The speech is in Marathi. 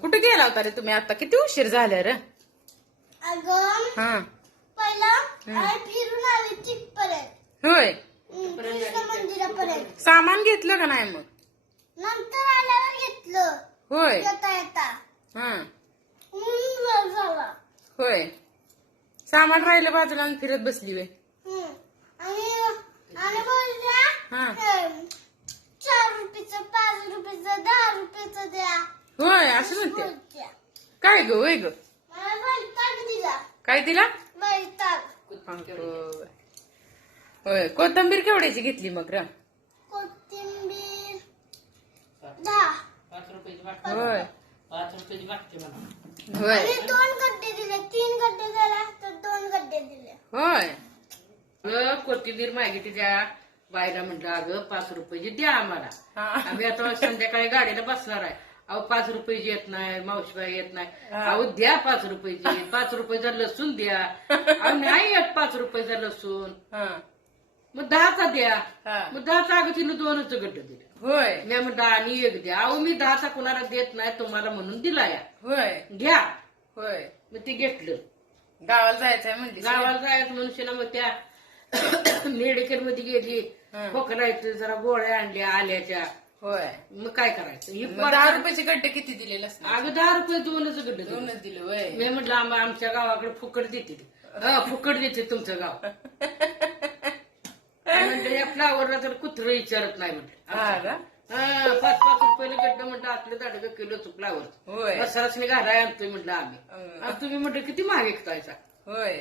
कुठे गेला होता रे तुम्ही आता? किती उशीर झाला रे? अगं हा पहिला फिरून आले तिथपर्यंत होय. कृष्ण मंदिरापर्यंत. सामान घेतलं का नाही मग? नंतर आल्यावर घेतलं होय. येता येता हा वेळ झाला. होय. सामान राहिलं बाजूला आणि फिरत बसली वे. आणि आणि बोलल्या हा 4 रुपयाचं 5 रुपयाचं 10 रुपयाचं द्या. होय असं म्हणते. बोलत्या. काय ग वय ग? मला वैताग दिला. काय तिला? वैताग. होय. कोथंबीर केवढ्याची घेतली मग र? कोथिंबीर 10. 5 रुपयाची वाटते. होय 5 रुपयाची वाटते मला. होय आणि 2 गड्डे दिले. 3 गड्डे दिले तर 2 गड्डे दिले. होय. अगं कोथिंबीर मागे तिच्या बायला म्हटलं अगं 5 रुपयाची द्या आम्हाला. हा. आम्ही आता संध्याकाळी गाडीला बसणार आहे. अहो 5 रुपयाची येत नाही, मावशीबाई येत नाही. अहो द्या 5 रुपयाची. 5 रुपयाचा लसूण द्या. अहो नाही येत 5 रुपयाचा लसूण. हा. मग 10चा द्या. हा. मग 10चा अगं तिने 2च गड्ड दिले. होय मी म्हणलं आणि 1 द्या. अहो मी 10चा कुणाला देत नाही तुम्हाला म्हणून दिला या. होय घ्या. होय. मग ते घेतलं. गावाला जायचंय म्हणली. गावाला जायचं मनुष्याला मग त्या मेडिकल मध्ये गेली. खोकलायचं जरा गोळ्या आणल्या आल्याच्या. होय. मग काय करायचं ही मग 10 रुपयाचे गड्डे किती दिलेले असणार? अगं 10 रुपये 2च गड्ड दिले. 2च दिले होय. मी म्हटलं आमच्या गावाकडे फुकट देते. फुकट देते तुमचं गाव. म्हणजे या फ्लावरला तर कुत्र विचारत नाही म्हटलं. हा का? 5-5 रुपयाला गड्ड म्हटलं आपलं 10 किलोचं फ्लावर होय सरसने घालाय आणतोय म्हटलं आम्ही. आणि तुम्ही म्हटलं किती महाग विकतायचा. होय.